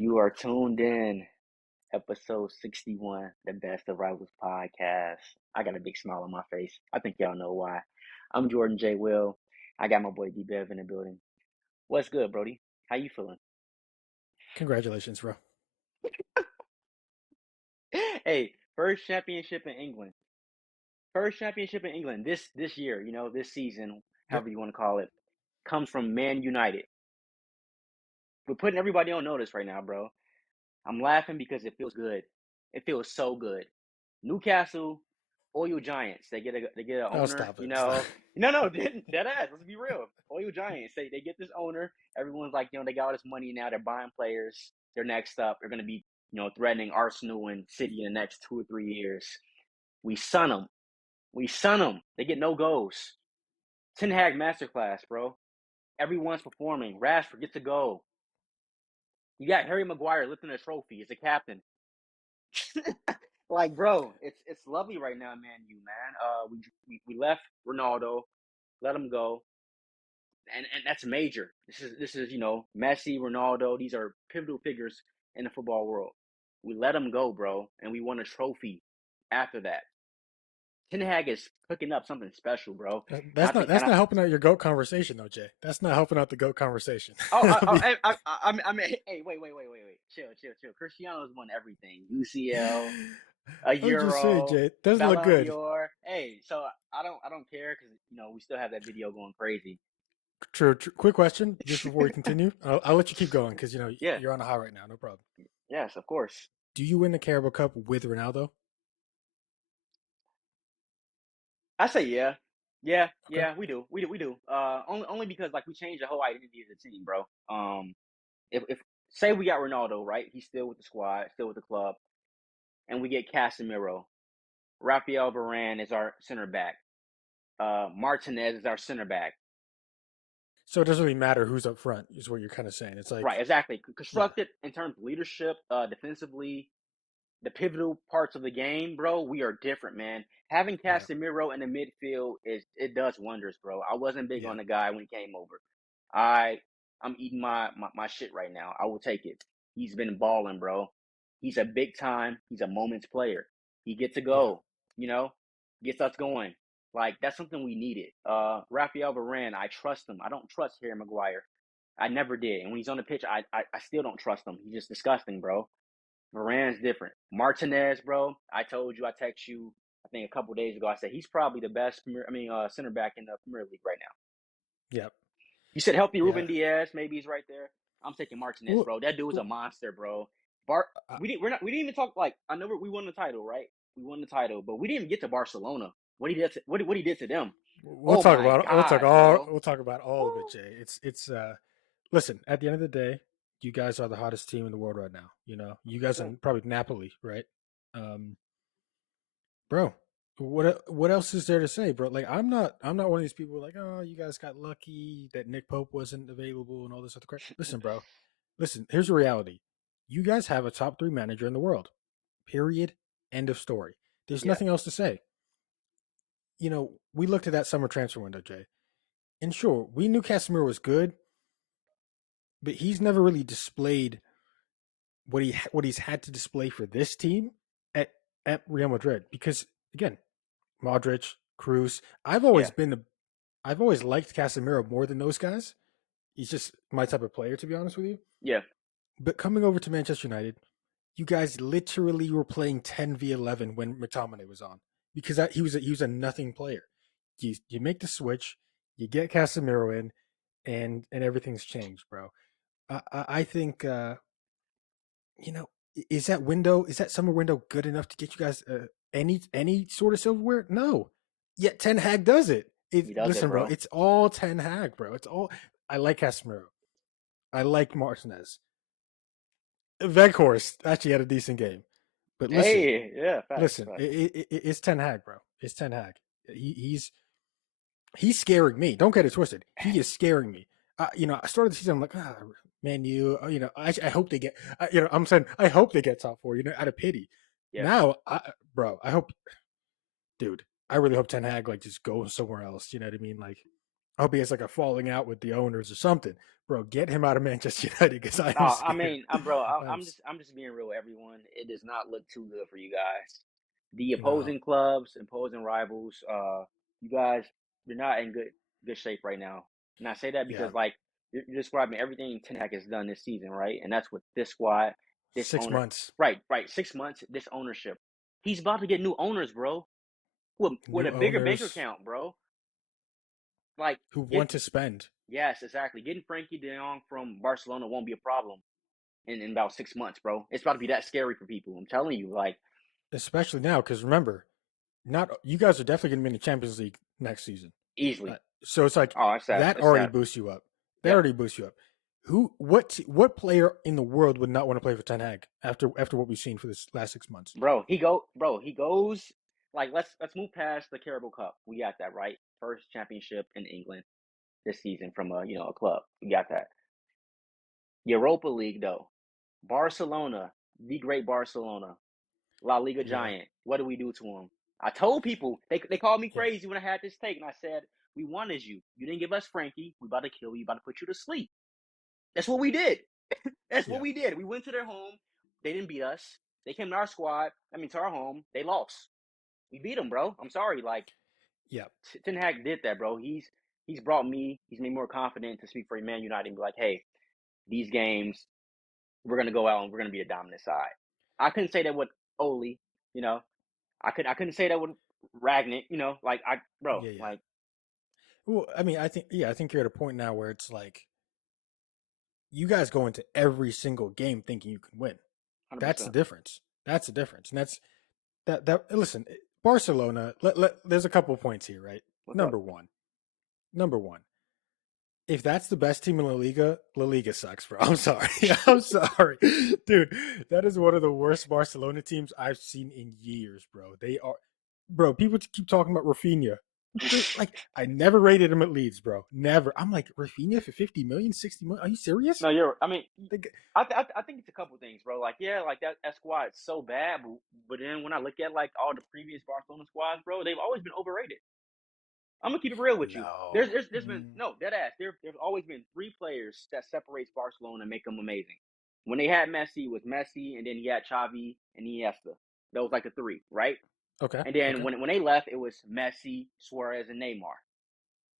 You are tuned in, episode 61, the Best of Rivals podcast. I got a big smile on my face. I think y'all know why. I'm Jordan J. Will. I got my boy D. Bevan in the building. What's good, Brody? How you feeling? Congratulations, bro. Hey, first championship in England. First championship in England this year, this season, Yep. however you want to call it, comes from Man United. We're putting everybody on notice right now, bro. I'm laughing because it feels good. It feels so good. Newcastle, Oil Giants. They get an Oh, owner. stop it. Stop. No, dead ass. Let's be real. Oil Giants. They get this owner. Everyone's like, they got all this money now. They're buying players. They're next up. They're gonna be, threatening Arsenal and City in the next 2 or 3 years. We sun them. We sun them. They get no goals. Ten Hag masterclass, bro. Everyone's performing. Rashford gets a goal. You got Harry Maguire lifting a trophy as a captain. Like, bro, it's lovely right now, man. We left Ronaldo, let him go, and that's major. This is Messi, Ronaldo. These are pivotal figures in the football world. We let them go, bro, and we won a trophy after that. Ten Hag is cooking up something special, bro. And I That's not think, that's and I not helping out your goat conversation, though, Jay. That's not helping out the goat conversation. oh That'll be- I mean, hey, wait, chill. Cristiano's won everything: UCL, a I'm just saying, Euro, Jay. It doesn't look Ballon good. d'Or. Hey, so I don't care because we still have that video going crazy. True. Quick question, just before we continue. I'll let you keep going because Yeah, you're on a high right now. No problem. yes, of course. Do you win the Carabao Cup with Ronaldo? I say yeah, yeah, Okay. yeah. We do. Only because like we changed the whole identity of the team, bro. If say we got Ronaldo, right? He's still with the squad, still with the club, and we get Casemiro. Rafael Varane is our center back. Martinez is our center back. So it doesn't really matter who's up front, is what you're kind of saying. It's Right, like, exactly. yeah, Constructed in terms of leadership, defensively, the pivotal parts of the game, bro, we are different, man. Having yeah, Casemiro in the midfield it does wonders, bro. I wasn't big yeah, on the guy when he came over. I I'm eating my shit right now. I will take it. He's been balling, bro. He's a big time. He's a moments player. He gets a yeah. go, you know, gets us going. Like that's something we needed. Rafael Varane, I trust him. I don't trust Harry Maguire. I never did. And when he's on the pitch, I still don't trust him. He's just disgusting, bro. Varane's different. Martinez, bro. I told you. I text you. I think a couple days ago. I said he's probably the best. Center back in the Premier League right now. Yep. You said healthy Ruben Yeah. Diaz. Maybe he's right there. I'm taking Martinez, Well, bro. That dude's a well, monster, bro. Bart. uh, We didn't. We're not. We didn't even talk. Like I know we won the title, right? We won the title, but we didn't even get to Barcelona. What he did. What he did to them. we'll Oh talk my about God, bro. we'll talk about all of it, Woo. Jay. It's listen, at the end of the day, you guys are the hottest team in the world right now. You guys Yeah. are probably Napoli, right? Um, bro, what else is there to say, bro? Like I'm not one of these people like, oh, you guys got lucky that Nick Pope wasn't available and all this other crap. Listen, bro. Listen, here's the reality. You guys have a top 3 manager in the world. Period. End of story. There's Yeah. nothing else to say. We looked at that summer transfer window, Jay. And sure, we knew Casemiro was good, but he's never really displayed what he's had to display for this team at Real Madrid. Because again, Modric, Cruz, Yeah. I've always liked Casemiro more than those guys. He's just my type of player, to be honest with you. Yeah. But coming over to Manchester United, you guys literally were playing 10v11 when McTominay was on because he was a nothing player. You make the switch, you get Casemiro in, and everything's changed, bro. I think is that summer window good enough to get you guys any sort of silverware? No, yet Ten Hag does it. He does it, Listen, bro, bro. it's all Ten Hag, bro. It's all. I like Casemiro. I like Martinez. Veghorst actually had a decent game, but Hey. Yeah. Facts. listen, Facts. it's Ten Hag, bro. It's Ten Hag. He's scaring me. Don't get it twisted. He is scaring me. I started the season. I'm like, man, I hope they get. I'm saying I hope they get top 4. Out of pity. Yeah. Now, bro, I hope, dude. I really hope Ten Hag like just goes somewhere else. You know what I mean? Like, I hope he has like a falling out with the owners or something, bro. Get him out of Manchester United because I No, am I scared. mean, bro, I'm I'm just being real with everyone. It does not look too good for you guys. The no, opposing clubs, opposing rivals, you guys, you're not in good shape right now. And I say that yeah, because like you're describing everything Ten Hag has done this season, right? And that's with this squad, this 6 owner, months, right, 6 months, this ownership. He's about to get new owners, bro, with new a bigger bank owners account, bro. Like who get want to spend, yes, exactly. Getting Frankie De Jong from Barcelona won't be a problem in about 6 months, bro. It's about to be that scary for people. I'm telling you, like especially now because remember, not you guys are definitely going to be in the Champions League next season. easily. So it's like Oh, it's sad. that It's already sad. boosts you up. That Yep, already boosts you up. What player in the world would not want to play for Ten Hag after what we've seen for this last 6 months? bro. He goes. Like let's move past the Carabao Cup. We got that right. First championship in England this season from a club. We got that. Europa League though. Barcelona, the great Barcelona, La Liga Yeah, giant. What do we do to him? I told people they called me yeah, crazy when I had this take, and I said we wanted you. You didn't give us Frankie. We about to kill you. About to put you to sleep. That's what we did. That's what yeah, we did. We went to their home. They didn't beat us. They came to our squad. I mean, to our home. They lost. We beat them, bro. I'm sorry. Like yeah, Ten Hag did that, bro. He's brought me. He's made me more confident to speak for Man United and be like, hey, these games we're gonna go out and we're gonna be a dominant side. I couldn't say that with Oli. You know, I couldn't say that with Ragnick. You know, like yeah, yeah. like Well, I mean, I think you're at a point now where it's like you guys go into every single game thinking you can win. That's the 100%. difference. That's the difference, and that's that. Listen, Barcelona. There's a couple of points here, right? What's up? Number one, number one. If that's the best team in La Liga sucks, bro. I'm sorry. I'm sorry. Dude, that is one of the worst Barcelona teams I've seen in years, bro. They are bro, people keep talking about Rafinha. Like I never rated him at Leeds, bro. Never. I'm like, Rafinha for 50 million, 60 million? Are you serious? No, you're. I mean, Like, I think it's a couple things, bro. Like, yeah, like that squad is so bad, but then when I look at like all the previous Barcelona squads, bro, they've always been overrated. I'm gonna keep it real with you. no. There's been no dead ass. There's always been three players that separates Barcelona and make them amazing. When they had Messi, it was Messi, and then he had Xavi and Iniesta. That was like the three, right? Okay. And then Okay. when they left, it was Messi, Suarez, and Neymar.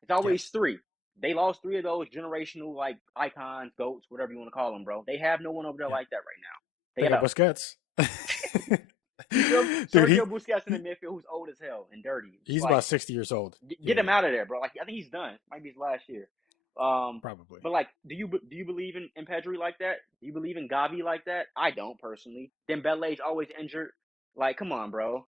It's Yeah. always three. They lost three of those generational like icons, goats, whatever you want to call them, bro. They have no one over there Yeah. like that right now. They They got got a Busquets. Dude, Sergio Busquets in the midfield who's old as hell and dirty. It's he's like about 60 years old. get Yeah, him yeah. out of there, bro. Like I think he's done. Might be his last year. Um, Probably. but like, do you believe in Pedri like that? Do you believe in Gavi like that? I don't personally. Dembele's always injured. Like, come on, bro.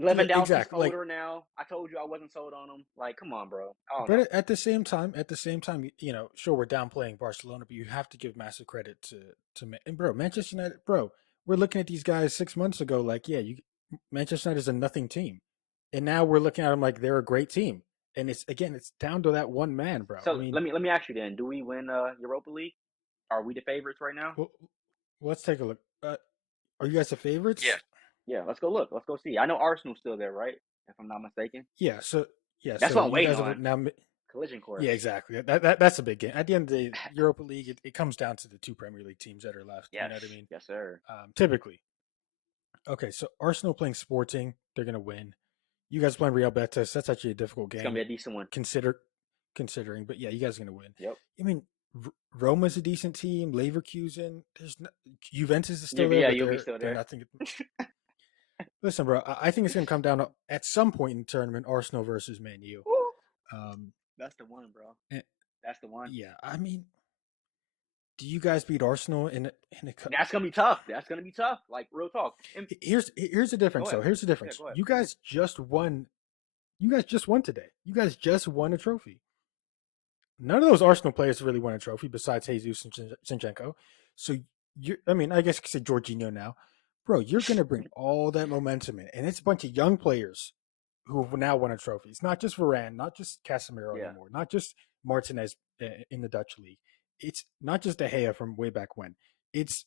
Lewandowski's Exactly. Like, older now. I told you I wasn't sold on him. Like, come on, bro. I don't know. but at the same time, sure we're downplaying Barcelona, but you have to give massive credit to and bro, Manchester United, bro. We're looking at these guys 6 months ago, like, yeah, Manchester United is a nothing team, and now we're looking at them like they're a great team, and it's down to that one man, bro. I So mean, let me ask you then: do we win Europa League? Are we the favorites right now? well, let's take a look. Are you guys the Yeah. favorites? Yeah, let's go look. Let's go see. I know Arsenal's still there, right? If I'm not mistaken. Yeah. So yeah. That's So what I'm you waiting guys are on. now. Collision Yeah, course. exactly. That's a big game. At the end of the day, Europa League, it comes down to the two Premier League teams that are left. You Yes. know what I mean? Yes, sir. Typically. Okay, so Arsenal playing Sporting, they're gonna win. You guys playing Real Betis, that's actually a difficult It's gonna be game. a decent one. Consider considering, but yeah, you guys are gonna win. Yep. I mean, Roma's a decent team. Leverkusen, Juventus is still there, Yeah, but you'll be still they're there. nothing. Listen, bro, I think it's gonna come down to, at some point in the tournament, Arsenal versus Man U. Woo. Um, That's the one, bro. and, That's the one. yeah, I mean, do you guys beat Arsenal in a That's gonna be tough. That's gonna be tough. Like real talk. And here's the difference go though. ahead. Here's the Yeah, difference. go ahead. You guys just won. You guys just won today. You guys just won a trophy. None of those Arsenal players really won a trophy besides Jesus and Zinchenko. So I mean, I guess you could say Jorginho now, bro. You're gonna bring all that momentum in, and it's a bunch of young players who have now won a trophy. It's not just Varane, not just Casemiro Yeah. anymore, not just Martinez in the Dutch league. It's not just De Gea from way back when. It's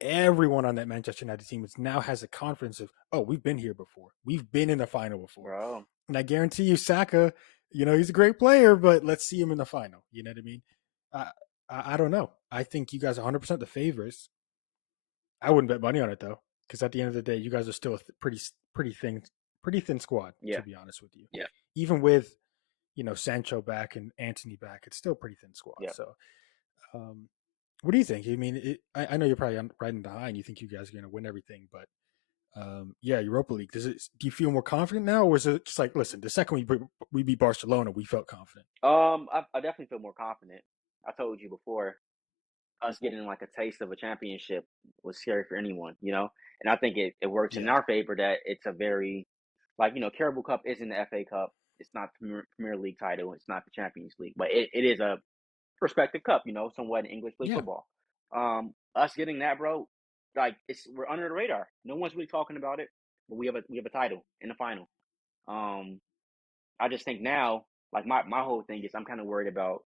everyone on that Manchester United team now has a confidence of, oh, we've been here before. We've been in the final before. Bro. And I guarantee you, Saka, He's a great player, but let's see him in the final. You know what I mean? I I don't know. I think you guys are 100% the favorites. I wouldn't bet money on it though, because at the end of the day, you guys are still a pretty thin squad. To Yeah, be honest with you, yeah, even with Sancho back and Anthony back, it's still a pretty thin squad. yeah. So, um, what do you think? I mean, I know you're probably riding the high, and you think you guys are going to win everything, but yeah, Europa League. Do you feel more confident now, or is it just like, listen, the second we beat Barcelona, we felt confident? I definitely feel more confident. I told you before, us getting like a taste of a championship was scary for anyone, you know. And I think it works in Yeah, our favor that it's a very, like, Carabao Cup isn't the FA Cup. It's not the Premier League title. It's not the Champions League, but it is a respected cup, somewhat in English league yeah, football. Us getting that, bro, like we're under the radar. No one's really talking about it, but we have a title in the final. Um, I just think now, like my whole thing is I'm kind of worried about.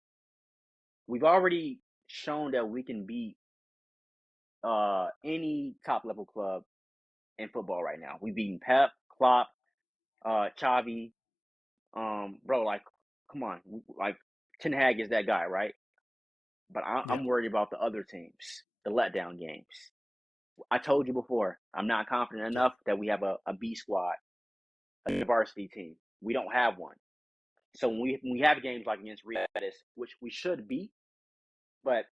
We've already shown that we can beat any top level club in football right now. We've beaten Pep, Klopp, Xavi, bro. Like, come on, like Ten Hag is that guy, right? But yeah. I'm worried about the other teams, the letdown games. I told you before, I'm not confident Yeah. enough that we have a B squad, a varsity team. We don't have one. So when we have games like against Real Betis, which we should beat, but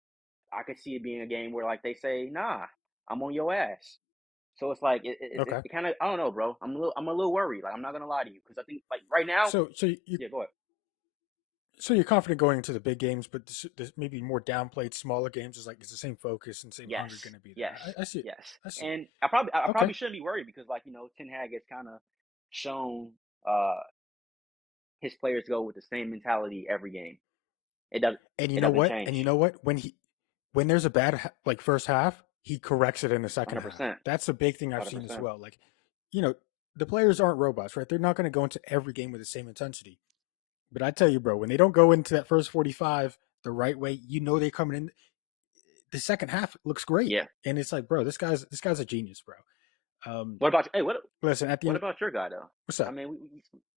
I could see it being a game where like they say, nah, I'm on your ass. So it's like Okay. it kind of, I don't know, bro. I'm a little worried. Like, I'm not gonna lie to you, because I think like right now, So you yeah, go ahead. so you're confident going into the big games, but this maybe more downplayed smaller games is like it's the same focus and same hunger Yes, going to be there. yes, I see it. yes. I see it. And I probably Okay. shouldn't be worried, because like Ten Hag has kind of shown uh his players go with the same mentality every game. It does And you it know doesn't what? And you change. know what? When there's a bad like first half, he corrects it in the second Hundred half. percent, That's a big thing I've hundred seen as percent. well. Like, you know, the players aren't robots, right? They're not going to go into every game with the same intensity. But I tell you, bro, when they don't go into that first 45 the right way, they're coming in. The second half looks great, Yeah. and it's like, bro, this guy's a genius, bro. Um, What about hey? What listen, at the what end, about your guy though? what's I up? mean,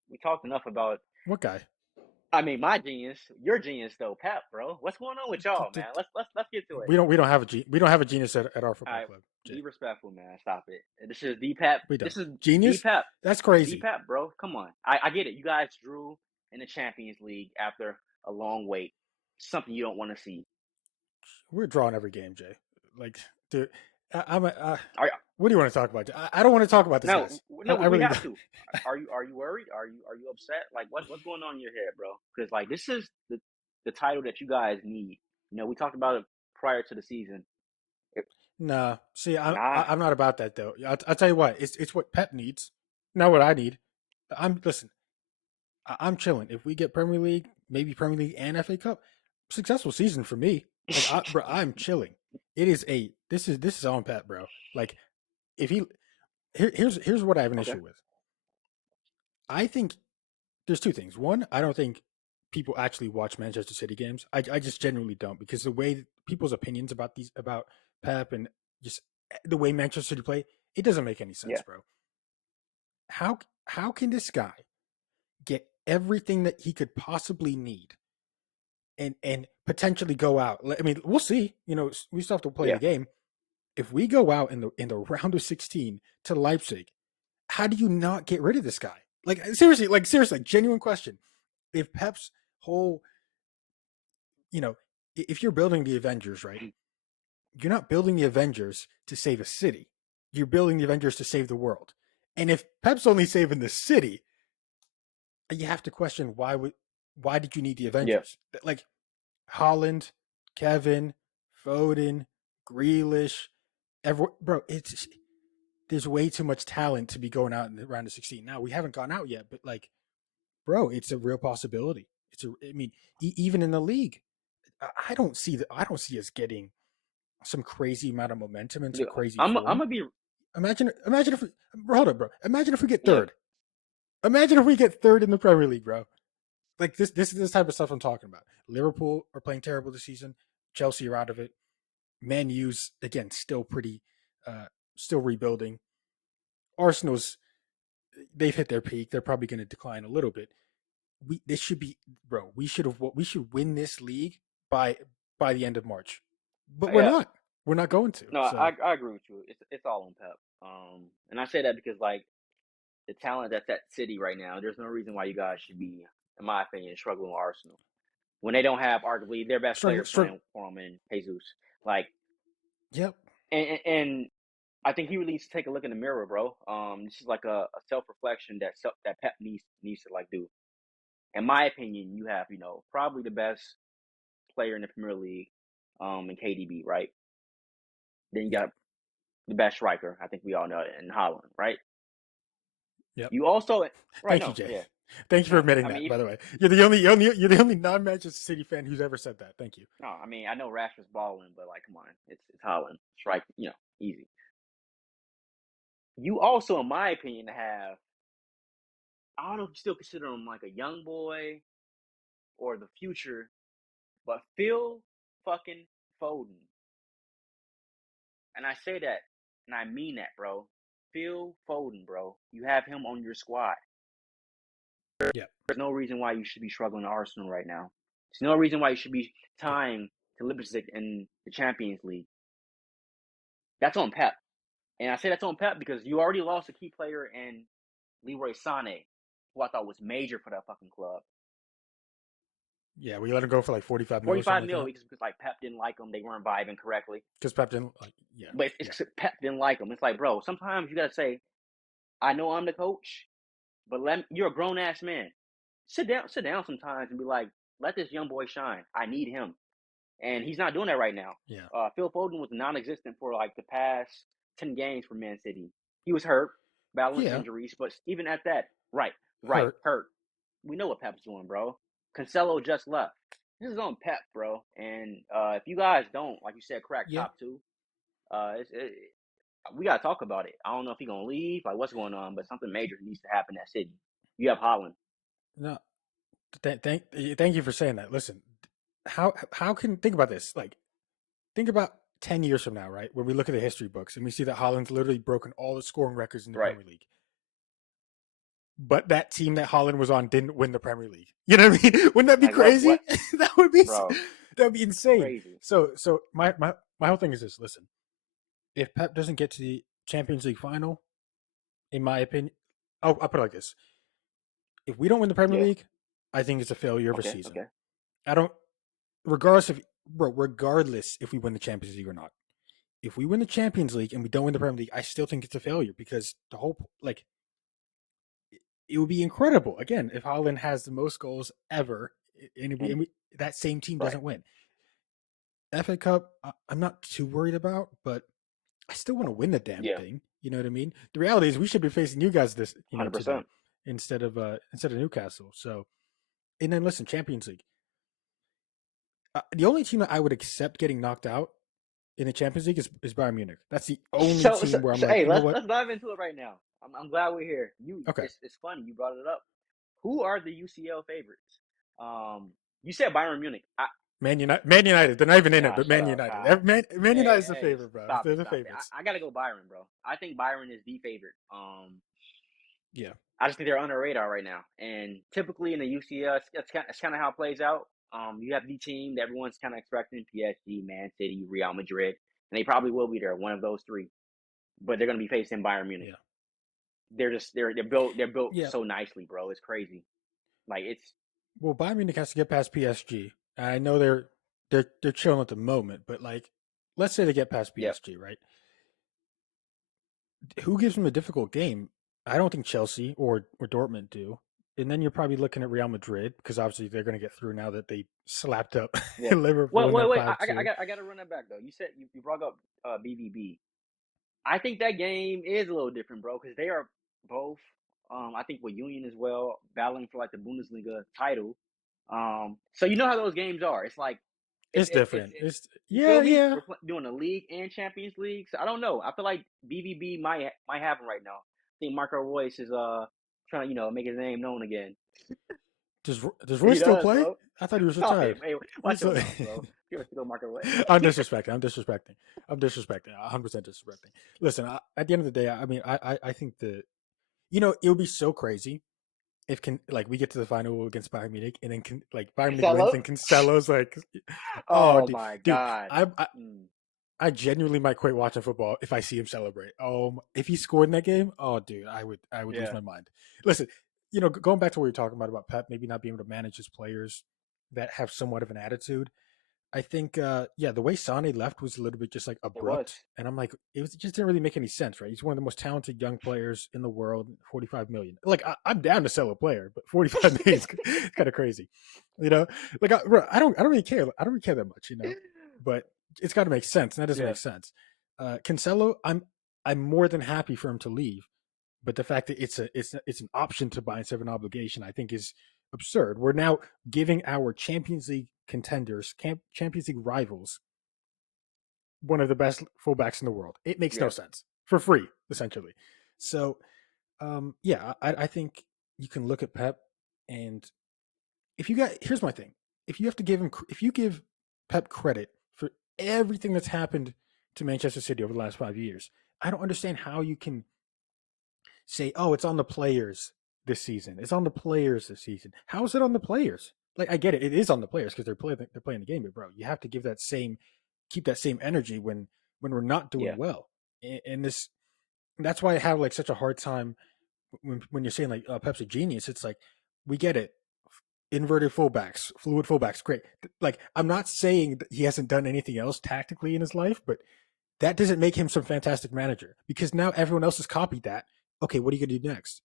we talked enough about. What guy? I mean, my genius, your genius though, Pep, bro. What's going on with y'all, man? Let's get to it. We don't have a genius at our All football right, club, be Jay. respectful, man. Stop it. This is D Pep. We This don't. is D Genius? Pep. That's D crazy. Pep, bro. Come on. I get it. You guys drew in the Champions League after a long wait. Something you don't want to see. We're drawing every game, Jay. Like, dude, I'm. Are What do you want to talk about? I don't want to talk about this, no, guys. no. I We really have don't. to. Are you worried? Are you upset? Like, what's going on in your head, bro? Because like this is the title that you guys need. We talked about it prior to the season. It, Nah, see, nah. I'm not about that though. I'll tell you what. It's what Pep needs, not what I need. Listen. I'm chilling. If we get Premier League, maybe Premier League and FA Cup, successful season for me. Like, bro, I'm chilling. This is on Pep, bro. Like, if he here's what I have an Okay. issue with. I think there's two things. One, I don't think people actually watch Manchester City games. I just genuinely don't, because the way people's opinions about Pep and just the way Manchester City play, it doesn't make any sense, Yeah. bro. How can this guy get everything that he could possibly need and potentially go out? I mean, we'll see. We still have to play Yeah. the game. If we go out in the round of 16 to Leipzig, how do you not get rid of this guy? Like seriously, genuine question. If Pep's whole, if you're building the Avengers, right? You're not building the Avengers to save a city. You're building the Avengers to save the world. And if Pep's only saving the city, you have to question why did you need the Yeah. Avengers? Like Holland, Kevin, Foden, Grealish, bro, there's way too much talent to be going out in the round of 16. Now we haven't gone out yet, but like, bro, it's a real possibility. I mean, even in the league, I don't see us getting some crazy amount of momentum and some Dude, crazy I'm form. gonna be. Imagine if hold up, bro. Imagine if we get Yeah. third. Imagine if we get third in the Premier League, bro. Like this is this type of stuff I'm talking about. Liverpool are playing terrible this season. Chelsea are out of it. Man U's again uh still rebuilding. Arsenal's they've hit their peak. They're probably going to decline a little bit. this should be, bro. We should win this league by the end of March, but we're Yeah, not. We're not going to. no, I So I agree with you. It's all on Pep. And I say that because like the talent that's at City right now, there's no reason why you guys should be, in my opinion, struggling with Arsenal when they don't have arguably their best player struggle. playing for them in Jesus. Like, Yep. and I think he really needs to take a look in the mirror, bro. This is like a self reflection that Pep needs to like do. In my opinion, you have probably the best player in the Premier League, in KDB, right? Then you Yep. got the best striker. I think we all know it in Holland, right? Yep. You also right? Thank you, No, Jay. yeah, Thank you for no. admitting I that. mean, By the way, you're the only non-Manchester City fan who's ever said that. Thank you. no. I mean, I know Rashford's balling, but like, come on, it's Holland, strike, easy. You also, in my opinion, have I don't know if you still consider him like a young boy or the future, but Phil fucking Foden. And I say that, and I mean that, bro. Phil Foden, bro. You have him on your squad. Yep. There's no reason why you should be struggling at Arsenal right now. There's no reason why you should be Yep. tying to Leipzig in the Champions League. That's on Pep. And I say that's on Pep because you already lost a key player in Leroy Sané, who I thought was major for that fucking club. Yeah, we let him go for like 45 mil or something 45 like mil that because like Pep didn't like him. They weren't vibing correctly. because Pep didn't like. Yeah. But Yeah. Pep didn't like him. It's like, bro, sometimes you got to say, I know I'm the coach, but you're a grown ass man. Sit down sometimes and be like, let this young boy shine. I need him. And he's not doing that right now. Yeah. Phil Foden was non-existent for like the past 10 games for Man City. He was hurt, battling Yeah. injuries, but even at that, right, Hurt. hurt. We know what Pep's doing, bro. Cancelo just left. This is on Pep, bro. And if you guys don't, like you said, crack Yeah. top two, we gotta talk about it. I don't know if he's gonna leave, like what's going on, but something major needs to happen at City. You have Holland. No. Thank you for saying that. Listen, how can think about this? Like, think about 10 years from now, right? When we look at the history books and we see that Holland's literally broken all the scoring records in the Right. Premier League. But that team that Holland was on didn't win the Premier League. You know what I mean? Wouldn't that be Like crazy? what bro, That would be insane. crazy. So my whole thing is this. Listen, if Pep doesn't get to the Champions League final, in my opinion, I'll put it like this: if we don't win the Premier Yeah. League, I think it's a failure of a Okay, season. okay. I don't, regardless if we win the Champions League or not. If we win the Champions League and we don't win the Premier League, I still think it's a failure because the whole it would be incredible again if Holland has the most goals ever, and that same team Right. doesn't win. FA Cup, I'm not too worried about, but I still want to win the damn Yeah. thing. You know what I mean? The reality is we should be facing you guys today 100%. instead of Newcastle. So, and then listen, Champions League. The only team that I would accept getting knocked out in the Champions League is Bayern Munich. That's the only team where I'm like, Hey, you know let's what? dive into it right now. I'm glad we're here. Okay. It's funny you brought it up. Who are the UCL favorites? You said Bayern Munich. Man United. They're not even in it, Nah, but shut Man up. United. Man Hey, United's the hey, favorite, bro. stop They're it, the stop it. favorites. I gotta go Byron, bro. I think Byron is the favorite. Yeah. I just think they're under the radar right now. And typically in the UCL, it's kind of how it plays out. You have the team that everyone's kind of expecting: PSG, Man City, Real Madrid, and they probably will be there, one of those three. But they're going to be facing Bayern Munich. Yeah. They're built Yeah. so nicely, bro. It's crazy. Like it's Well, Bayern Munich has to get past PSG. I know they're chilling at the moment, but like, let's say they get past yeah, PSG, right? Who gives them a difficult game? I don't think Chelsea or Dortmund do. And then you're probably looking at Real Madrid because obviously they're going to get through now that they slapped up yeah. Liverpool in that Wait. 5-2. I got to run that back though. You said you brought up BVB. I think that game is a little different, bro, because they are both. I think with Union as well, battling for like the Bundesliga title. So you know how those games are. It's like It's different. it's It's you feel me? yeah. We're doing a league and Champions League. So I don't know. I feel like BVB might have him right now. I think Marco Royce is trying to make his name known again. Does Roy He still does, play? bro. I thought he was Stop retired. it, hey, watch your mouth, bro. Give us to Marco Royce. I'm disrespecting. I'm disrespecting. 100% disrespecting. Listen, at the end of the day, I mean, I think that it would be so crazy if can like we get to the final against Bayern Munich, and then like Bayern Munich wins, Cancelo. and Cancelo's like, oh, Oh my dude, god. I Mm, I genuinely might quit watching football if I see him celebrate. If he scored in that game, oh, dude, I would lose yeah. my mind. Listen, going back to what you're talking about Pep maybe not being able to manage his players that have somewhat of an attitude. I think, yeah, the way Sane left was a little bit just like It was. abrupt, and I'm like, it just didn't really make any sense, right? He's one of the most talented young players in the world. 45 million. Like, I'm down to sell a player, but 45 million is kind of crazy, you know. Like, bro, I don't really care. I don't really care that much, But it's got to make sense, and that doesn't Yeah. make sense. Cancelo, I'm more than happy for him to leave, but the fact that it's an option to buy instead of an obligation, I think is absurd. We're now giving our Champions League contenders, Champions League rivals, one of the best fullbacks in the world. It makes no Yeah. sense for free, essentially. So, yeah, I think you can look at Pep, and here's my thing: if you give Pep credit for everything that's happened to Manchester City over the last 5 years, I don't understand how you can say, "Oh, it's on the players this season. It's on the players this season." How is it on the players? Like, I get it; it is on the players because they're playing the game. But bro, you have to keep that same energy when we're not doing Yeah. well. And that's why I have like such a hard time when you're saying like Pep's a genius. It's like we get it. Inverted fullbacks, fluid fullbacks, great. Like, I'm not saying that he hasn't done anything else tactically in his life, but that doesn't make him some fantastic manager because now everyone else has copied that. Okay, what are you going to do next?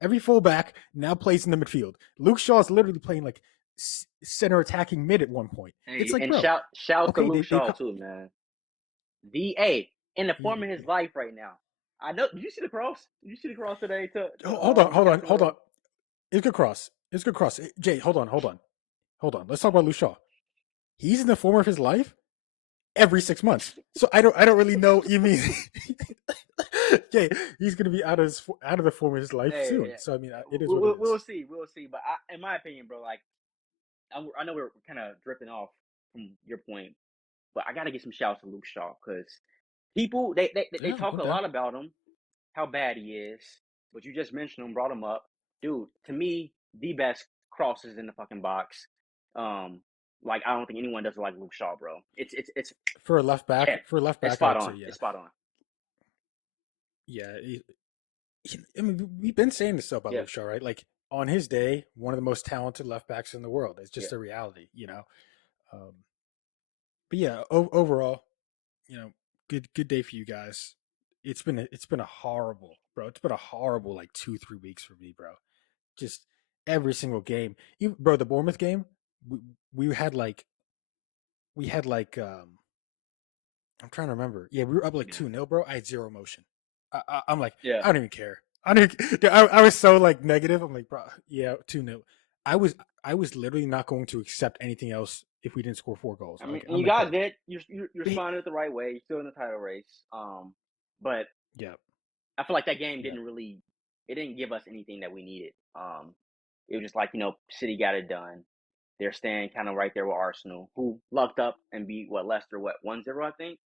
Every fullback now plays in the midfield. Luke Shaw is literally playing like center attacking mid at one point. It's Hey, like, and bro, shouts to okay, Luke they've Shaw too, man. The A in the form of his life right now. I know. Did you see the cross? Did you see the cross today hold on, to hold on, hold on. Casemiro? It's good cross. It's good cross. Jay, hold on. Let's talk about Luke Shaw. He's in the form of his life every 6 months. So I don't really know. You mean, Jay? He's gonna be out of the form of his life Hey, soon. So I mean, it is what it we'll is. see. We'll see. But in my opinion, bro, like I know we're kind of drifting off from your point, but I got to get some shouts to Luke Shaw because people they Yeah, talk I'm a down. lot about him, how bad he is, but you just mentioned him, brought him up, dude. To me, the best crosses in the fucking box. Like I don't think anyone does it like Luke Shaw, bro. It's For a left yeah, back, it's I spot would say on. yeah, It's spot on. yeah. I mean, we've been saying this stuff about Yeah, Luke Shaw, right? Like, on his day, one of the most talented left backs in the world. It's yeah. just a reality. Um, but yeah, overall, good day for you guys. It's been a horrible, bro. It's been a horrible like 2-3 weeks for me, bro. Just every single game, bro. The Bournemouth game, we, we had like we had like I'm trying to remember. Yeah, we were up like Yeah. 2-0, bro. I had zero emotion. I'm like, Yeah. I don't even care. I don't. Dude, I was so like negative. I'm like, bro, yeah, 2-0. I was literally not going to accept anything else if we didn't score 4 goals. I mean, Like, and I'm you like, guys bro, did. You responded the right way. You're still in the title race. But yeah, I feel like that game yeah, it didn't give us anything that we needed. It was just like City got it done. They're staying kind of right there with Arsenal, who lucked up and beat Leicester 1-0, I think,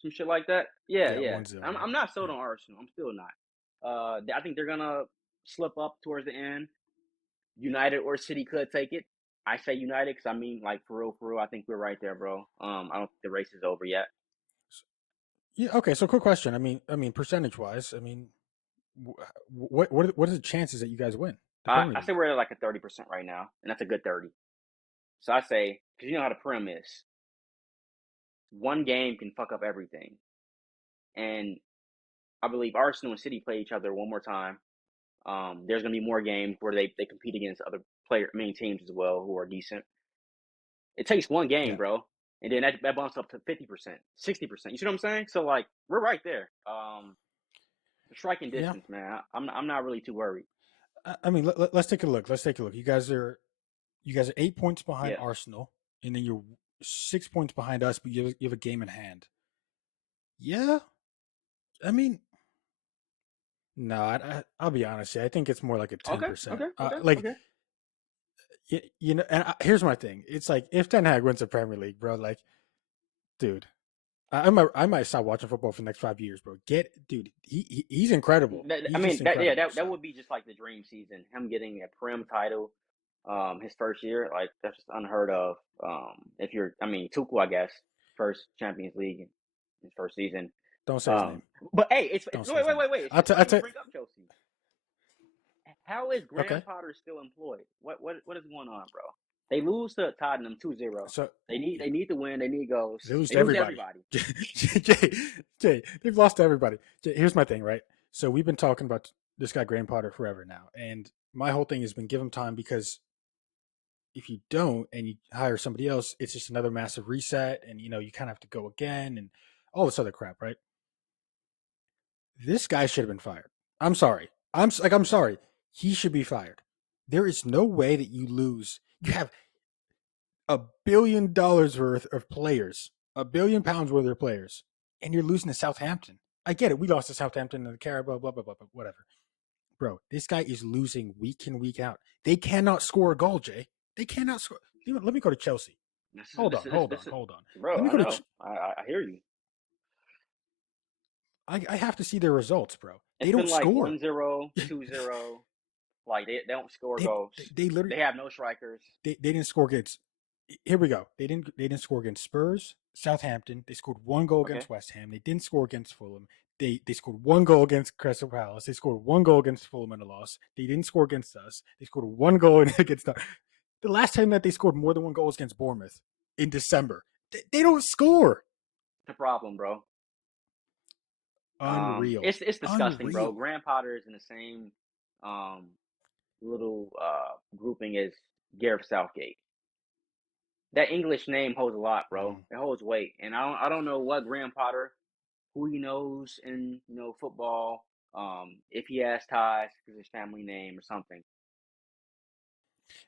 some shit like that. Yeah, yeah, yeah. 1-0. I'm Yeah, not sold yeah. on Arsenal. I'm still not. I think they're gonna slip up towards the end. United or City could take it. I say United because I mean, like for real, I think we're right there, bro. I don't think the race is over yet. Yeah. Okay. So, quick question. I mean, percentage wise, I mean, what are the chances that you guys win the Premier I say League? we're at like a 30% right now, and that's a good 30. So I say because you know how the Prem is, one game can fuck up everything, and I believe Arsenal and City play each other one more time. There's gonna be more games where they compete against other main teams as well who are decent. It takes one game, Yeah. bro, and then that bumps up to 50%, 60%. You see what I'm saying? So like we're right there. Striking Yeah. distance, man. I'm not really too worried. I mean, let's take a look. Let's take a look. You guys are 8 points behind Yeah. Arsenal, and then you're 6 points behind us, but you have a game in hand. Yeah, I mean, no, I'll be honest. I think it's more like a ten Okay. percent. Okay. Okay. Like, Okay. and here's my thing. It's like if Ten Hag wins the Premier League, bro. Like, dude, I might stop watching football for the next 5 years, bro. Dude, he's incredible. I He's just mean, that yeah, incredible. that So would be just like the dream season. Him getting a Prim title, his first year, like that's just unheard of. If you're, I mean, Tuchel, I guess, first Champions League in his first season. don't say his Um, name. but hey, Don't say wait, his wait, name. wait, wait. I'll It's tell. I funny you tell. bring up Chelsea. How is Graham Okay. Potter still employed? What is going on, bro? They lose to Tottenham 2-0. So They need to win. They need goals. they lose They to lose to everybody. everybody. Jay, they've lost to everybody. Jay, here's my thing, right? So we've been talking about this guy Graham Potter forever now, and my whole thing has been give him time because if you don't and you hire somebody else, it's just another massive reset, and you kind of have to go again and all this other crap, right? This guy should have been fired. I'm sorry. I'm sorry. He should be fired. There is no way that you lose. You have $1 billion worth of players, £1 billion worth of players, and you're losing to Southampton. I get it. We lost to Southampton and the Carabao, blah blah blah, blah, whatever. Bro, this guy is losing week in week out. They cannot score a goal, Jay. They cannot score. Let me go to Chelsea. This is Hold this on, is hold on, this is, hold on. bro. Let me I go to. know. I hear you. I have to see their results, bro. They It's don't been like score. 1-0, 2-0. Like they don't score they, goals. they literally They have no strikers. they didn't score against. Here we go. They didn't score against Spurs, Southampton. They scored one goal Okay. against West Ham. They didn't score against Fulham. They scored one goal against Crystal Palace. They scored one goal against Fulham in a loss. They didn't score against us. They scored one goal against us. The last time that they scored more than one goal was against Bournemouth in December. They don't score. It's a problem, bro. Unreal. It's disgusting, bro. Unreal. Graham Potter is in the same um little grouping as Gareth Southgate. That English name holds a lot, bro. Mm. It holds weight, and I don't know what Graham Potter, who he knows in football, if he has ties because his family name or something.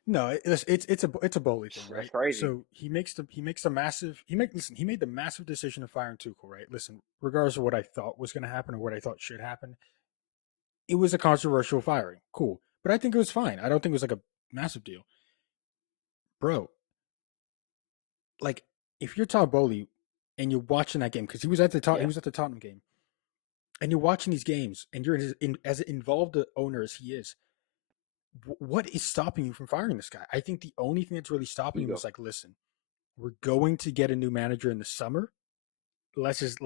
No, it's a Bowley thing, That's right? crazy. So he makes a massive he made the massive decision of firing Tuchel, right? Listen, regardless of what I thought was going to happen or what I thought should happen, it was a controversial firing. Cool, but I think it was fine. I don't think it was like a massive deal, bro. Like if you're Todd Bowley and you're watching that game because he Yeah, was at the Tottenham game, and you're watching these games and you're as involved an owner as he is. What is stopping you from firing this guy? I think the only thing that's really stopping him ego. is like, listen, we're going to get a new manager in the summer. Let's just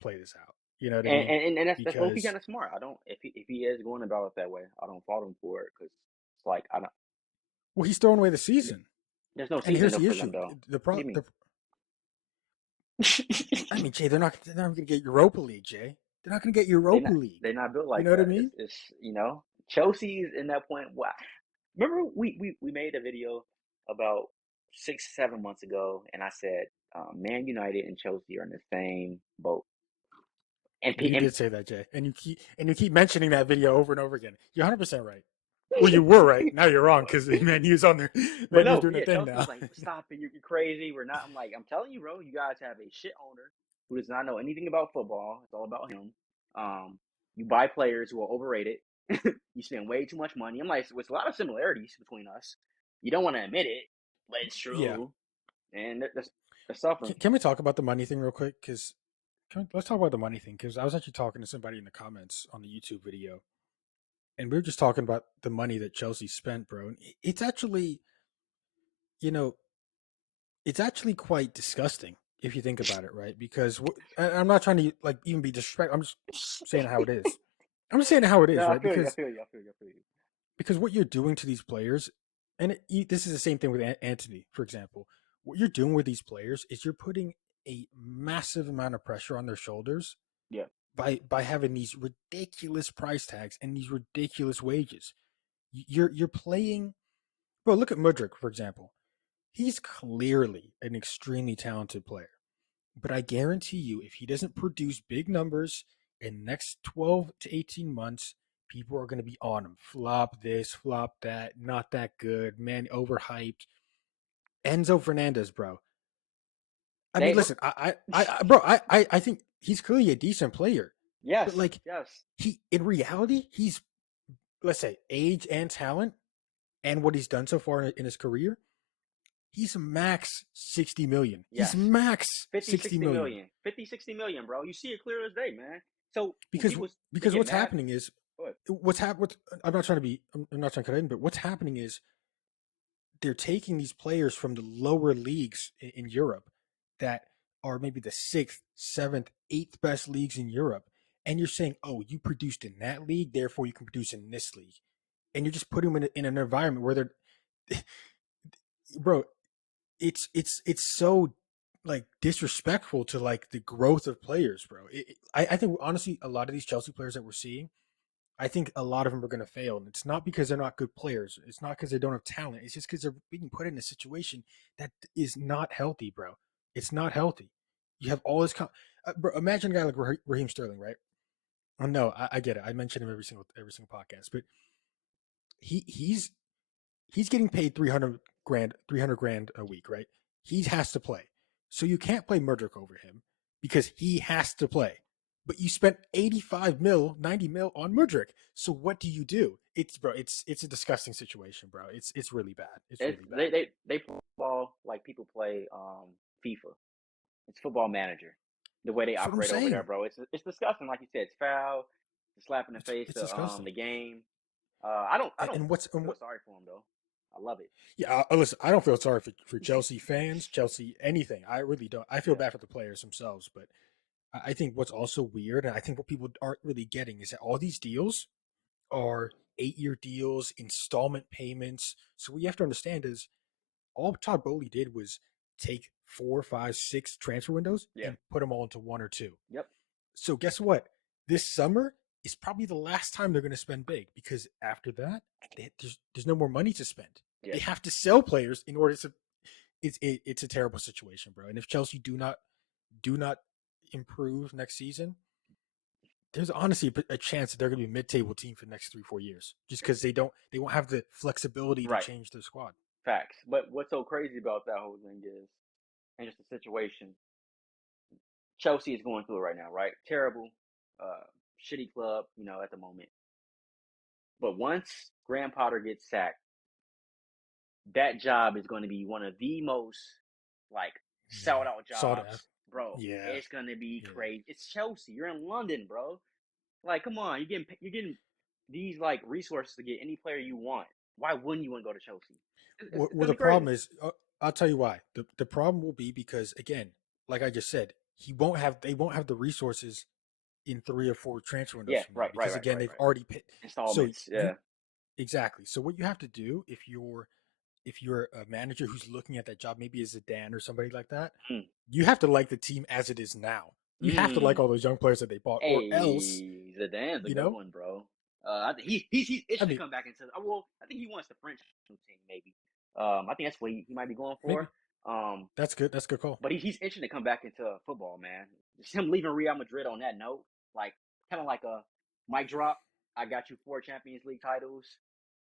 play this out. You know what I And mean? and, and that's low key Because kind of smart. I don't if he is going about it that way, I don't fault him for it because it's like I don't. well, he's throwing away the season. There's no And season here's though the for them issue: though. the What do pro. you mean? The, I mean, Jay, they're not going to get Europa League. Jay, they're not going to get They Europa not League. they not built You like know what I that. mean? It's Chelsea's in that point. Wow. Remember we made a video about 6 7 months ago, and I said Man United and Chelsea are in the same boat. And You and did say that, Jay, and you keep mentioning that video over and over again. You're 100% right. Well, you were right. Now you're wrong because Man U's on there. but Man U's no, doing a yeah, thing Chelsea now. was like, stop it, you're crazy. We're not. I'm like, I'm telling you, bro, you guys have a shit owner who does not know anything about football. It's all about him. Um, you buy players who are overrated. You spend way too much money. I'm like, there's a lot of similarities between us. You don't want to admit it, but it's Yeah. true. And they're suffering. Can we talk about the money thing real quick? Because let's talk about the money thing. Because I was actually talking to somebody in the comments on the YouTube video, and we were just talking about the money that Chelsea spent, bro. And it's actually, you know, it's actually quite disgusting if you think about it, right? Because I'm not trying to like even be disrespectful. I'm just saying how it is. I'm just saying how it is, No, I right? feel you. I Because feel you. I feel you. I feel you. what you're doing to these players, and this is the same thing with Anthony, for example. What you're doing with these players is you're putting a massive amount of pressure on their shoulders Yeah. by having these ridiculous price tags and these ridiculous wages. You're playing. Bro, look at Mudryk, for example. He's clearly an extremely talented player, but I guarantee you, if he doesn't produce big numbers in the next 12 to 18 months, people are going to be on him. Flop this, flop that, not that good, man, overhyped. Enzo Fernandez, bro. I mean, They. listen, bro, I think he's clearly a decent player, but Yes. like Yes. in reality, he's, let's say, age and talent and what he's done so far in his career. He's max 60 million. He's Yes. max 50, 60 60 million. million. 50, 60 million, bro. You see it clear as day, man. So when Because people they because get what's mad, happening is go ahead. I'm not trying to be I'm not trying to cut in, but what's happening is they're taking these players from the lower leagues in Europe that are maybe the sixth, seventh, eighth best leagues in Europe, and you're saying, "Oh, you produced in that league, therefore you can produce in this league," and you're just putting them in an environment where they're, bro, it's so like disrespectful to like the growth of players, bro. I think honestly, a lot of these Chelsea players that we're seeing, I think a lot of them are going to fail, and it's not because they're not good players. It's not because they don't have talent. It's just because they're being put in a situation that is not healthy, bro. It's not healthy. You have all this. Bro, imagine a guy like Raheem Sterling, right? Oh no, I get it. I mention him every single podcast, but he's he's getting paid 300 grand a week, right? He has to play. So you can't play Murdrick over him because he has to play. But you spent 85 mil, 90 mil on Murdrick. So what do you do? It's a disgusting situation, bro. It's really bad. It's It's really bad. they play football like people play FIFA. It's football manager. The way they That's what I'm operate over there, saying. bro. It's disgusting. Like you said, it's foul. It's a slap in the face It's to disgusting. the game. I don't And what's and feel what sorry for him though. I love it. yeah, listen, I don't feel sorry for Chelsea fans, Chelsea anything. I really don't. I feel Yeah. bad for the players themselves, but I think what's also weird, and I think what people aren't really getting, is that all these deals are 8-year deals, installment payments. So what you have to understand is all Todd Bowley did was take 4, 5, 6 transfer windows Yeah. and put them all into one or two. Yep. So guess what? This summer is probably the last time they're going to spend big because after that, there's no more money to spend. Yeah. They have to sell players in order to. It's a terrible situation, bro. And if Chelsea do not improve next season, there's honestly a chance that they're going to be a mid-table team for the next 3-4 years, just because they won't have the flexibility to Right. change their squad. Facts. But what's so crazy about that whole thing is, and just the situation, Chelsea is going through it right now, right? Terrible, shitty club, at the moment. But once Graham Potter gets sacked, that job is going to be one of the most like sold Yeah, out saw that. jobs, bro. Yeah, It's going to be yeah. crazy. It's Chelsea. You're in London, bro. Like, come on, you're getting these like resources to get any player you want. Why wouldn't you want to go to Chelsea? It's Well, gonna the be crazy. problem is, I'll tell you why. The problem will be because again, like I just said, they won't have the resources in 3 or 4 transfer windows Yeah, from now right, right, because right, again right, they've right. already paid. So Installments. Yeah. you exactly. So what you have to do if you're a manager who's looking at that job, maybe as a Dan or somebody like that, Mm. you have to like the team as it is now. You have to like Mm. all those young players that they bought, or else, Hey, Zidane's a you good know, one, bro. I think he's I itching to mean, come back into. Well, I think he wants the French national team, maybe. I think that's what he might be going maybe for. Um, that's good. That's a good call. but he's itching to come back into football, man. Just him leaving Real Madrid on that note, like kind of like a mic drop. I got you 4 Champions League titles.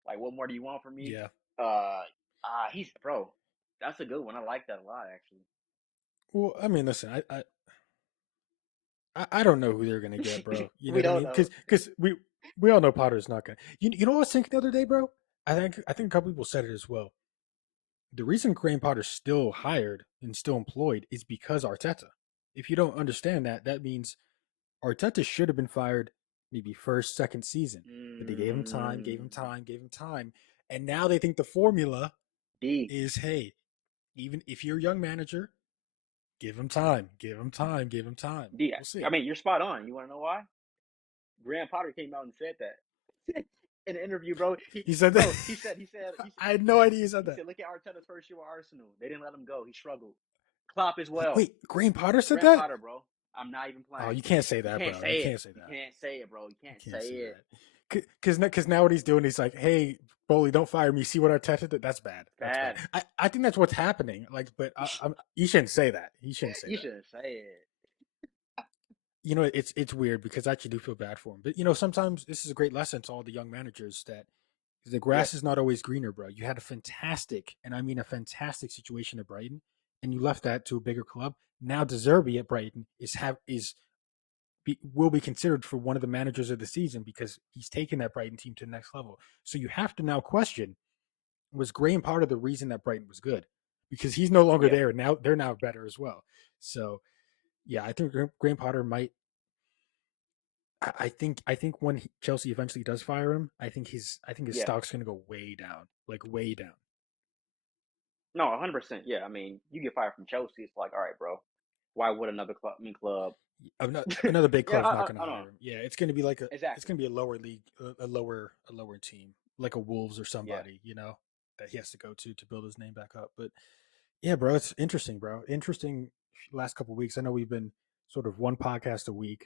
Like, what more do you want from me? Yeah. He's bro. That's a good one. I like that a lot, actually. Well, I mean, listen, I don't know who they're gonna get, bro. You know We what I don't mean? know. Because we all know Potter's not gonna. You know what I was thinking the other day, bro? I think a couple people said it as well. The reason Graham Potter's still hired and still employed is because Arteta. If you don't understand that, that means Arteta should have been fired maybe first, second season, but they gave him time, gave him Mm, time, gave him time, and now they think the formula D. is, hey, even if you're a young manager, give him time, give him time, give him time. D. We'll I see. mean, you're spot on. You want to know why? Graham Potter came out and said that in an interview, bro. He, He said that. bro, he said, he said, he, I had no idea he said he that. said, look at Arteta's first year with Arsenal. They didn't let him go. He struggled. Klopp as well. Wait, Graham Potter said Graham that? Potter, bro. I'm not even Oh, playing. you can't say You that, can't bro. You say it. can't say You that. can't say it, bro. You You can't can't say say it. that. Because now what he's doing, he's like, hey, Bowley, don't fire me. See what Arteta did? That's bad. That's bad. Bad. I think that's what's happening. Like, but you shouldn't say that. You shouldn't say You that. shouldn't say it. It's weird because I actually do feel bad for him. But sometimes this is a great lesson to all the young managers that the Yeah. grass is not always greener, bro. You had a fantastic, and I mean a fantastic situation at Brighton, and you left that to a bigger club. Now De Zerbi at Brighton will be considered for one of the managers of the season because he's taken that Brighton team to the next level. So you have to now question: was Graham Potter the reason that Brighton was good? because he's no longer Yeah, there. Now they're now better as well. So yeah, I think Graham Potter might. I think when Chelsea eventually does fire him, I think his yeah. stock's gonna go way down, like way down. No, 100%. Yeah, I mean, you get fired from Chelsea, it's like, all right, bro. Why would another club? I mean, club. Another big Yeah, club's not going to I know hire him. Yeah, it's going to be like it's exactly. going to be a lower league, a lower team, like a Wolves or Yeah, somebody, that he has to go to build his name back up. But yeah, bro, it's interesting, bro. Interesting last couple of weeks. I know we've been sort of one podcast a week,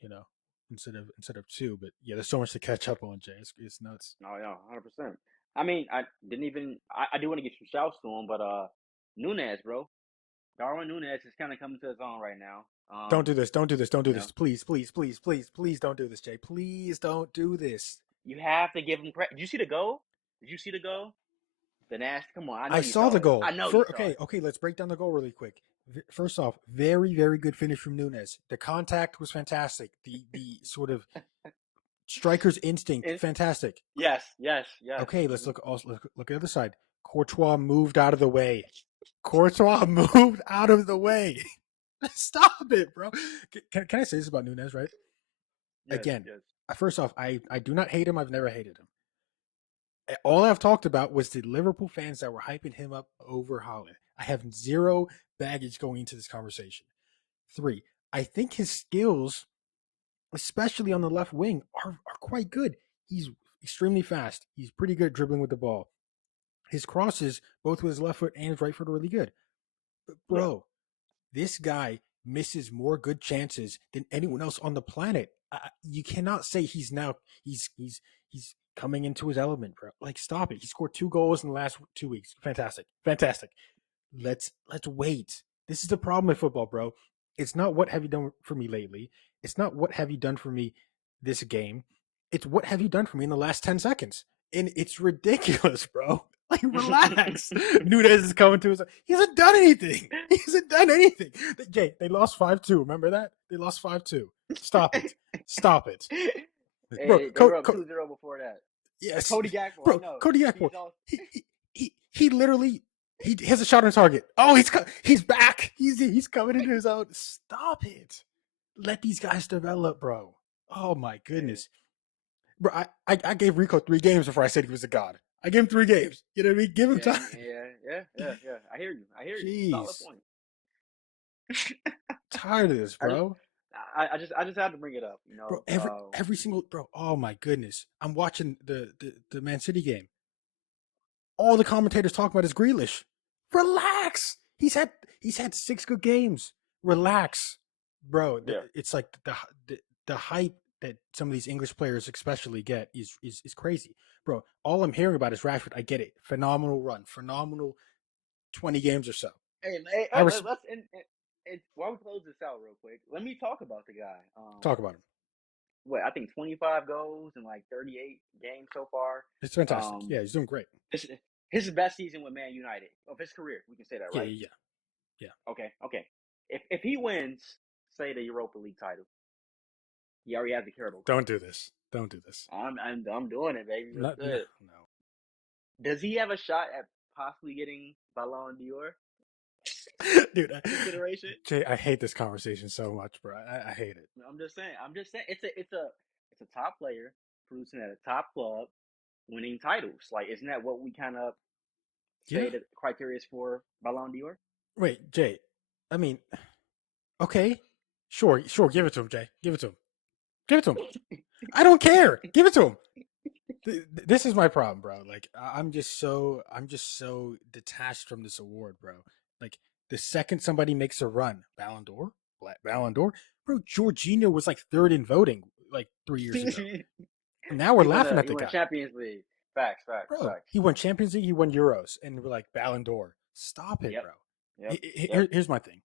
you know, instead of two. But yeah, there's so much to catch up on, Jay. It's nuts. no, yeah, 100%. I mean, I didn't even. I do want to get some shouts to him, but Nunez, bro, Darwin Nunez is kind of coming to his own right now. Don't do this. Don't do this. Don't do You this. know, Please, please, please, please, please don't do this, Jay. Please don't do this. you have to give him credit. Did you see the goal? Did you see the goal? The nasty. Come on, I know I you saw saw the it. I goal. know you saw Okay, it. okay, let's break down the goal really quick. First off, very, very good finish from Nunez. The contact was fantastic. The sort of striker's instinct, And fantastic. yes, yes, yes. Okay, let's look at the other side. Courtois moved out of the way. Courtois moved out of the way. Stop it, bro. Can I say this about Nunez, right? Yes, Again, yes. first off, I do not hate him. I've never hated him. All I've talked about was the Liverpool fans that were hyping him up over Haaland. I have zero baggage going into this conversation. 3, I think his skills, especially on the left wing, are quite good. He's extremely fast. He's pretty good at dribbling with the ball. His crosses, both with his left foot and his right foot, are really good. But Yeah. bro, this guy misses more good chances than anyone else on the planet. You cannot say he's coming into his element, bro. Like, stop it. He scored 2 goals in the last 2 weeks. Fantastic, fantastic. Let's wait. This is the problem with football, bro. It's not what have you done for me lately. It's not what have you done for me this game. It's what have you done for me in the last 10 seconds. And it's ridiculous, bro. Like, relax. Nunez is coming to his. He hasn't done anything. He hasn't done anything. Jay, they lost 5-2. Remember that? They lost 5-2. Stop it. Stop it. Bro, Hey, they were up 2-0 before that. yes. Cody Gakpo, I Bro, know. Cody Gakpo. He's all He literally he has a shot on target. Oh, he's back. He's coming into his own. Stop it. Let these guys develop, bro. Oh my hey, goodness. Bro, I gave Rico 3 games before I said he was a god. I gave him 3 games. You know what I mean? Give him yeah, time. yeah. I hear you. I hear you. Solid Jeez. point. Tired of this, I just bro. I just had to bring it up, you Bro, know. every single bro. Oh my goodness. I'm watching the Man City game. All the commentators talking about is Grealish. Relax. He's had 6 good games. Relax, bro. Yeah. It's like the hype that some of these English players especially get is crazy, bro. All I'm hearing about is Rashford. I get it. Phenomenal run. Phenomenal 20 games or so. I Let's while we close this out real quick, let me talk about the guy. talk about him. What I think 25 goals in like 38 games so far. It's fantastic. Um, Yeah, he's doing great. this his best season with Man United of his career. We can say that, Yeah, right? yeah, yeah. Yeah. Okay. If he wins, say the Europa League title, he already has the Carabao Cup. Don't do this. Don't do this. I'm doing it, baby. Let's No, do no, it. no. Does he have a shot at possibly getting Ballon d'Or Dude, consideration? Jay, I hate this conversation so much, bro. I hate it. I'm just saying. It's a top player producing at a top club, winning titles. Like, isn't that what we kind of Yeah. say that the criteria is for Ballon d'Or? Wait, Jay. I mean, okay. Sure, give it to him, Jay. Give it to him. Give it to him. I don't care. Give it to him. This is my problem, bro. Like, I'm just so detached from this award, bro. Like, the second somebody makes a run, Ballon d'Or, Ballon d'Or, bro. Jorginho was like third in voting like 3 years ago. Now we're laughing at He the won a guy, Champions League. Facts, facts, bro. facts. He won Champions League, he won Euros, and we're like Ballon d'Or. Stop it, Yep, bro. yep, yep. Here's my thing.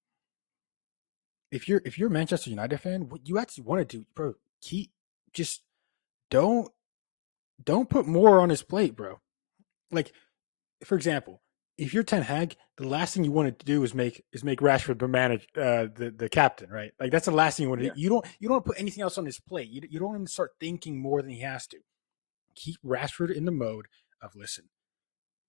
If you're a Manchester United fan, what you actually want to do, bro, just don't put more on his plate, bro. Like, for example, if you're Ten Hag, the last thing you want to do is make Rashford the manager, the captain, right? Like, that's the last thing you want to Yeah. do. You don't put anything else on his plate. You don't even start thinking more than he has to. Keep Rashford in the mode of, listen,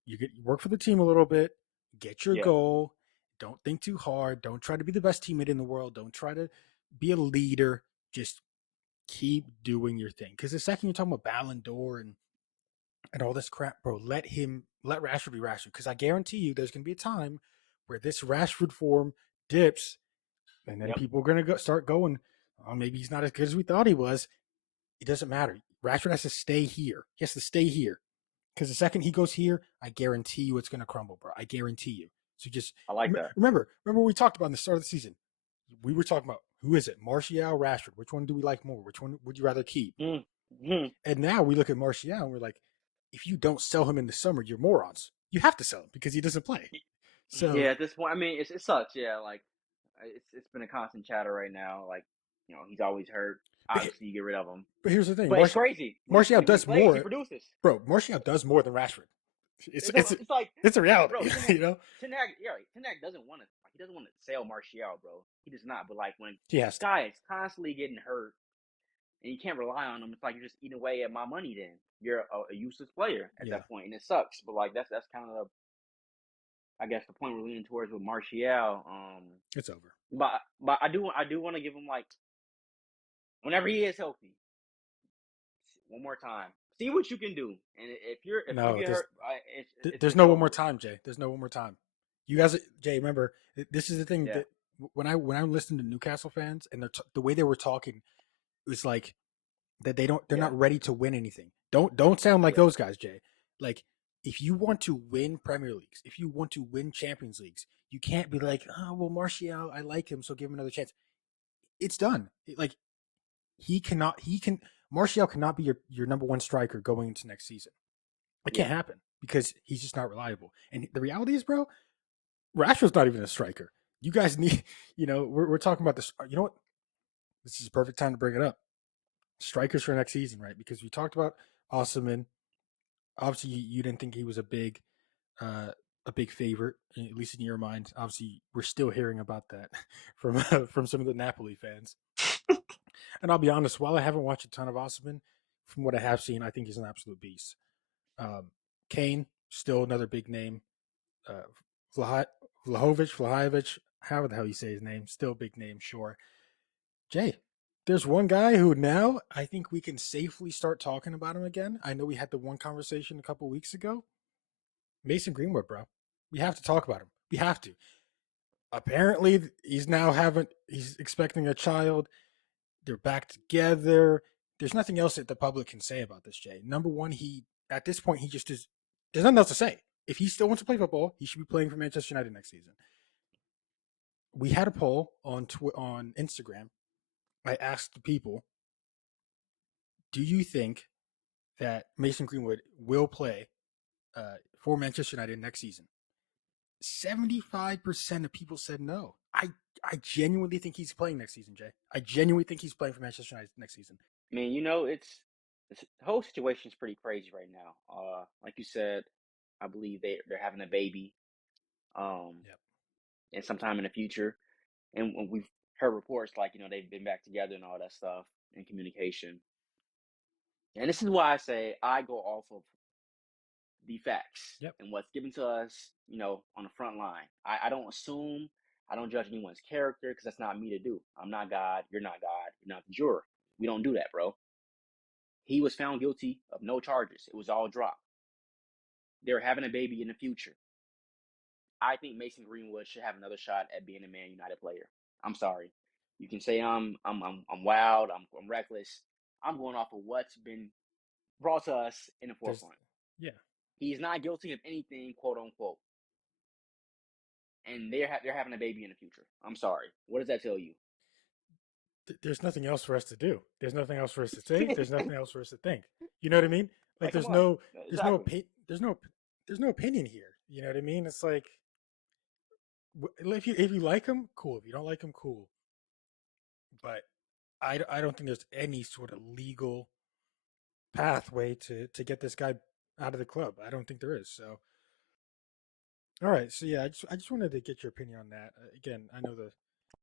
you work for the team a little bit, get your Yeah. goal. Don't think too hard. Don't try to be the best teammate in the world. Don't try to be a leader. Just keep doing your thing. Because the second you're talking about Ballon d'Or and all this crap, bro, let Rashford be Rashford. Because I guarantee you, there's gonna be a time where this Rashford form dips, and then Yep. people are gonna start going, oh, maybe he's not as good as we thought he was. It doesn't matter. Rashford has to stay here. He has to stay here. Because the second he goes here, I guarantee you it's gonna crumble, bro. I guarantee you. So just I like that. remember what we talked about in the start of the season. We were talking about who is it, Martial, Rashford. Which one do we like more? Which one would you rather keep? Mm-hmm. And now we look at Martial and we're like, if you don't sell him in the summer, you're morons. You have to sell him because he doesn't play. Yeah, So, at this point, I mean, it sucks. Yeah, like it's been a constant chatter right now. Like, he's always hurt. but, Obviously, you get rid of him, but here's the thing, but it's crazy Martial when he does plays, he more, produces. bro. Martial does more than Rashford. It's It's, it's it's like, it's a reality, bro, you know. Ten Hag, yeah, right. Ten Hag doesn't want to. Like, he doesn't want to sell Martial, bro. He does not. But like when He this has to. guy is constantly getting hurt and you can't rely on him, it's like you're just eating away at my money. Then you're a useless player at Yeah, that point, and it sucks. But like that's kind of I guess the point we're leaning towards with Martial. it's over. But I do want to give him like whenever he is healthy, one more time. See what you can do, and if you No, get hurt, it's there's it's no one more over. time, Jay. There's no one more time. You guys, Jay, remember this is the thing Yeah, that when I listened to Newcastle fans and the way they were talking, it was like that they're yeah, not ready to win anything. Don't sound like yeah, those guys, Jay. Like if you want to win Premier Leagues, if you want to win Champions Leagues, you can't be like, oh well, Martial, I like him, so give him another chance. It's done. Like he can Martial cannot be your number one striker going into next season. It yeah. can't happen because he's just not reliable. And the reality is, bro, Rashford's not even a striker. You guys need, we're talking about this. You know what? This is a perfect time to bring it up. Strikers for next season, right? Because we talked about Osman. Obviously, you didn't think he was uh, a big favorite, at least in your mind. Obviously, we're still hearing about that from some of the Napoli fans. And I'll be honest, while I haven't watched a ton of Osman, from what I have seen, I think he's an absolute beast. Um, Kane, still another big name. Uh, Vlahovic, how the hell you say his name? Still a big name, sure. Jay, there's one guy who now I think we can safely start talking about him again. I know we had the one conversation a couple weeks ago. Mason Greenwood, bro. We have to talk about him. We have to. Apparently, he's expecting a child. They're back together. There's nothing else that the public can say about this, Jay. Number one, at this point he just is. There's nothing else to say. If he still wants to play football, he should be playing for Manchester United next season. We had a poll on Instagram. I asked the people, "Do you think that Mason Greenwood will play for Manchester United next season?" 75% of people said no. I genuinely think he's playing next season, Jay. I genuinely think he's playing for Manchester United next season. I mean, the whole situation is pretty crazy right now. Like you said, I believe they're having a baby, um, Yep. and sometime in the future. And when we've heard reports like they've been back together and all that stuff and communication. And this is why I say I go off of the facts Yep. and what's given to us, on the front line. I don't assume, I don't judge anyone's character because that's not me to do. I'm not God. You're not God. You're not the juror. We don't do that, bro. He was found guilty of no charges. It was all dropped. They're having a baby in the future. I think Mason Greenwood should have another shot at being a Man United player. I'm sorry. You can say I'm wild, I'm reckless. I'm going off of what's been brought to us in the There's forefront. yeah. He's not guilty of anything, quote unquote, and they're having a baby in the future. I'm sorry. What does that tell you? There's nothing else for us to do. There's nothing else for us to say. There's nothing else for us to think. You know what I mean? Like Like, come on. Exactly. there's no opinion here. You know what I mean? It's like if you like him, cool. If you don't like him, cool. But I don't think there's any sort of legal pathway to get this guy out of the club. I don't think there is. So all right. So yeah, I just wanted to get your opinion on that. Again, I know the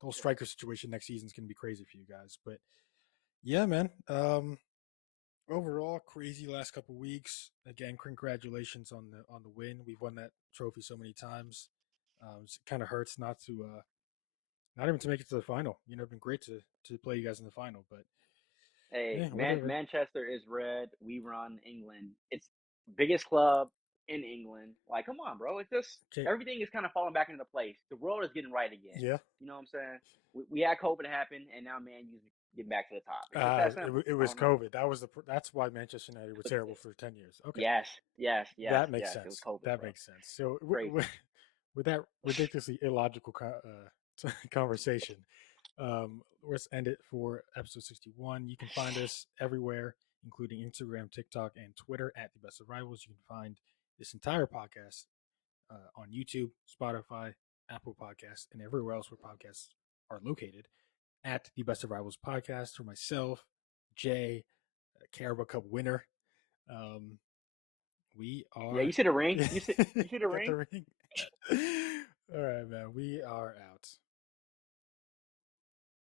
whole striker situation next season is going to be crazy for you guys, but yeah, man. Overall, crazy last couple weeks. Again, congratulations on the win. We've won that trophy so many times. It kind of hurts not even to make it to the final. You know, it'd been great to play you guys in the final, but Hey, whatever. Manchester is red. We run England. It's biggest club in England. Like, come on, bro. It's just Okay, everything is kind of falling back into place. The world is getting right again. yeah. You know what I'm saying? We had COVID happen, and now Man U's getting back to the top. It's just that simple. It I was don't know. COVID. That's why Manchester United were terrible for 10 years. Okay, Yes, yes, yes, that makes yes. It was sense. COVID, That bro. makes sense. So Crazy. with that ridiculously illogical conversation, let's end it for episode 61. You can find us everywhere, including Instagram, TikTok, and Twitter at The Best of Rivals. You can find this entire podcast on YouTube, Spotify, Apple Podcasts, and everywhere else where podcasts are located at The Best of Rivals podcast. For myself, Jay, Carabao Cup winner, um, we Yeah, you are see the ring. got You see the ring. the ring. All right, man. We are out.